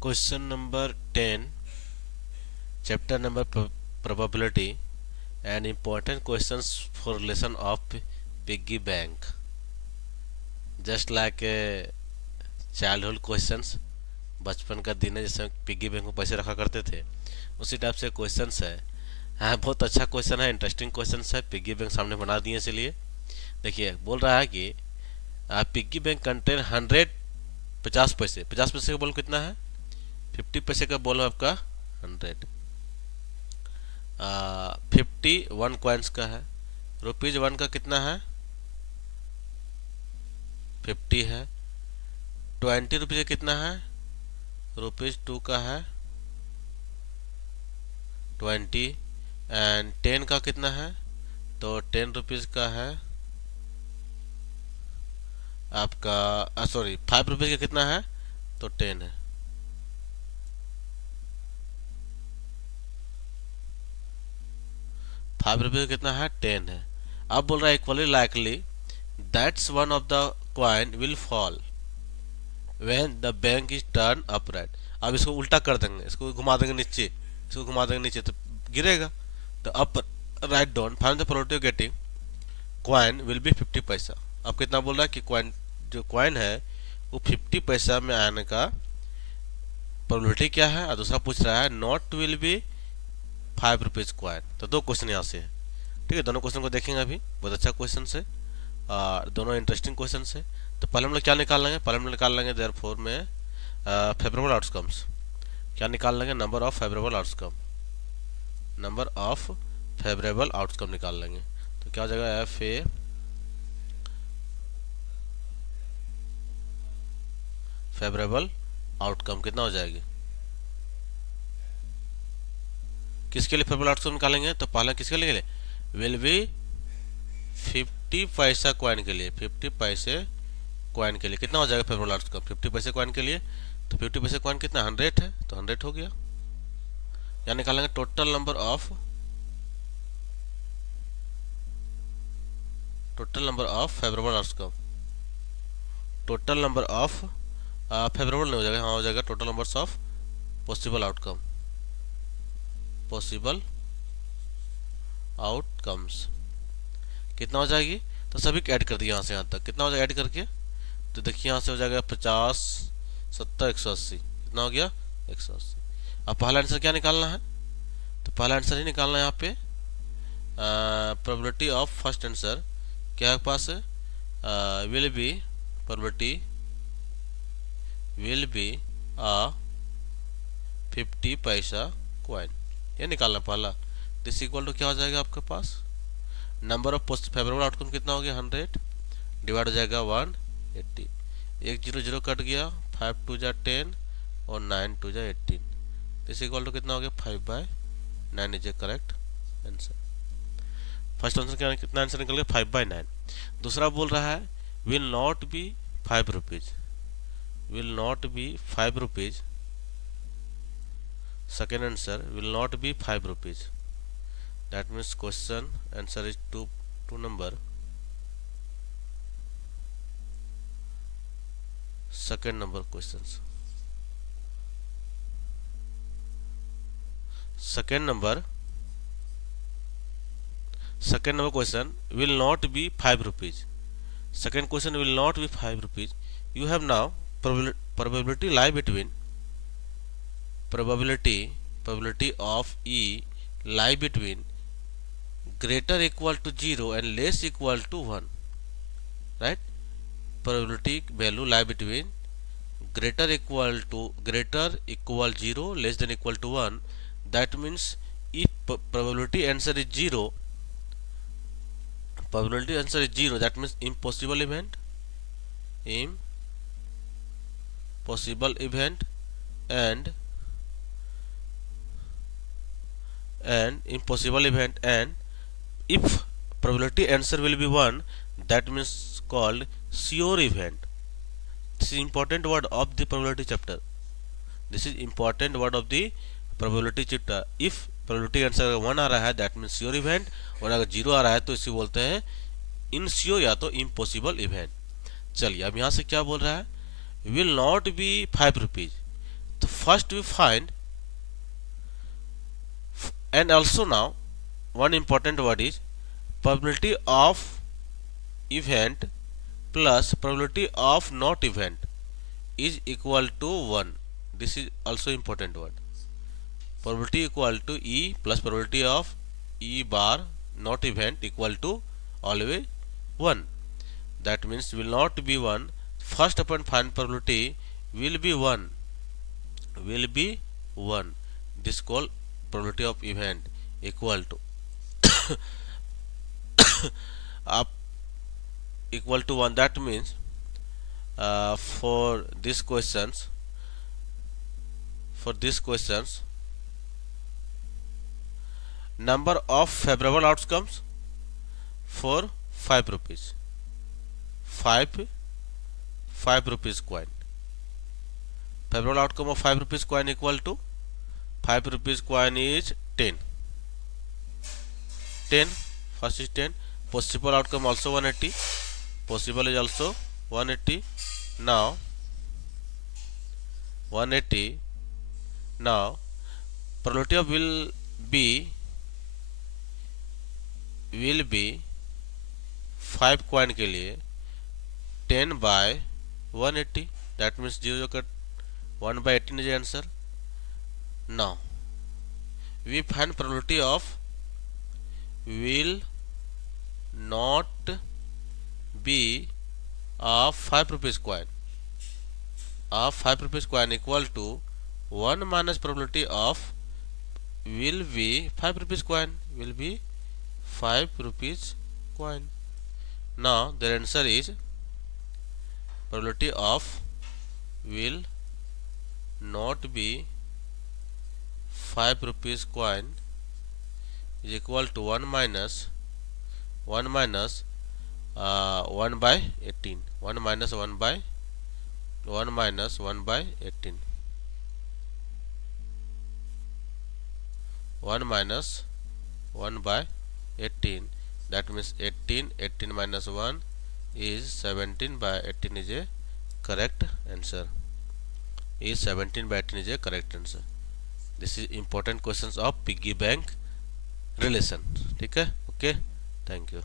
Question number 10, chapter number probability and important questions for lesson of piggy bank. Just like childhood questions, बचपन का दिन है जिसमें piggy bank में पैसे रखा करते थे, उसी टाइप से क्वेश्चंस है। हाँ, बहुत अच्छा क्वेश्चन है, इंटरेस्टिंग क्वेश्चन है। पिग्गी बैंक सामने बना दिए, इसलिए देखिए बोल रहा है कि पिग्गी बैंक कंटेन 150 पैसे। 50 पैसे का बोल कितना है? 50 पैसे का बोलो आपका 100। 51 कॉइन्स का है। ₹1 का कितना है? 50 है। ₹20 का कितना है? ₹2 का है 20। एंड 10 का कितना है? तो ₹10 का है आपका, सॉरी, ₹5 का कितना है? तो 10 है। ₹5 का कितना है? 10 है। अब बोल रहा है equally likely that's one of the coin will fall when the bank is turn upright. अब इसको उल्टा कर देंगे, इसको घुमा देंगे नीचे, इसको घुमा देंगे नीचे तो गिरेगा। तो up write down find the probability of getting coin will be 50 पैसा। अब कितना बोल रहा है कि कॉइन, जो कॉइन है वो 50 पैसा में आने का प्रोबेबिलिटी क्या है। और दूसरा पूछ रहा है नॉट विल बी ₹5 कॉइन। तो दो क्वेश्चन यहाँ से है। ठीक है, दोनों क्वेश्चन को देखेंगे अभी। बहुत अच्छा क्वेश्चन है और दोनों इंटरेस्टिंग क्वेश्चन है। तो पहले हम लोग क्या निकाल लेंगे? पहले हम लोग निकाल लेंगे देयरफॉर में फेवरेबल आउटकम्स। क्या निकाल लेंगे? Number of favourable outcome. Number of favourable outcome निकाल लेंगे। तो क्या हो जाएगा? FA फेवरेबल आउटकम कितना हो जाएगी? किसके लिए फेवरेबल आउटकम निकालेंगे? तो पहला किसके लिए? विल बी 50 पैसा कॉइन के लिए। 50 पैसे कॉइन के लिए कितना हो जाएगा फेवरेबल आउटकम? 50 पैसे कॉइन के लिए तो 50 पैसे कॉइन कितना? 100 है, तो 100 हो गया। यहाँ निकालेंगे total number of favourable outcome. Total number of favourable नहीं हो जाएगा, हाँ हो जाएगा total numbers of possible outcome. Possible outcomes कितना हो जाएगी? तो सभी ऐड कर दिया यहाँ से यहाँ तक। कितना हो जाएगा ऐड करके? तो देखिए यहाँ से हो जाएगा 50, 70, 180। कितना हो गया? 180। अब पहला आंसर क्या निकालना है? तो पहला आंसर ही निकालना है यहाँ पे। प्रोबेबिलिटी ऑफ फर्स्ट आंसर क्या है पास? Will be, probability will be a 50 पैसा कॉइन, ये निकालना पहला। दिस इक्वल टू क्या हो जाएगा आपके पास? नंबर ऑफ फेवरेबल आउटकम कितना हो गया? 100 डिवाइड हो जाएगा 180। 1 0 0 कट गया, 5 2 जा 10 और 9 2 जा 18। दिस इक्वल टू कितना हो गया? 5/9 is A correct answer. First answer क्या, कितना आंसर निकल गया? 5/9। दूसरा बोल रहा है will not be ₹5, will not be ₹5। Second answer will not be ₹5. That means question answer is two number. Second number questions. Second number question will not be ₹5. Second question will not be ₹5. You have now probability lie between probability of E lie between greater equal to 0 and less equal to 1, right? Probability value lie between greater equal 0 less than equal to 1. That means if probability answer is 0, that means impossible event and impossible event, and if probability answer will be 1, that means called sure event. This is important word of the probability chapter. This is important word of the probability chapter. If probability answer 1 आ रहा है that means sure event, और अगर 0 आ रहा है तो इसे बोलते हैं इनश्योर या तो इम्पॉसिबल इवेंट। चलिए अब यहाँ से क्या बोल रहा है? Will not be ₹5। तो first we find, and also now one important word is probability of event plus probability of not event is equal to 1. This is also important word. Probability equal to E plus probability of E bar not event equal to always 1. That means will not be 1. First upon find probability will be 1. Will be 1. This called probability of event equal to up equal to 1. That means for these questions, number of favorable outcomes for 5 rupees, 5 rupees coin. Favorable outcome of 5 rupees coin equal to 5 rupees coin is 10. First is 10. Possible outcome also 180. Possible is also 180. Now 180. Now probability of will be 5 coin के लिए 10 by 180. That means 0 का 1 by 18 is the answer. Now we find probability of will not be of 5 rupees coin. Of 5 rupees coin equal to 1 minus probability of will be 5 rupees coin. Will be 5 rupees coin. Now their answer is probability of will not be 5 rupees coin is equal to 1 minus 1 by 18. 1 minus 1 by 18. 1 minus 1 by 18. That means 18 minus 1 is 17 by 18 is a correct answer. 17 by 18 is a correct answer. This is important questions of piggy bank relation. ठीक है? Okay. Thank you.